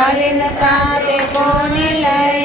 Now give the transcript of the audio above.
માલિનતા તે કોને લઈ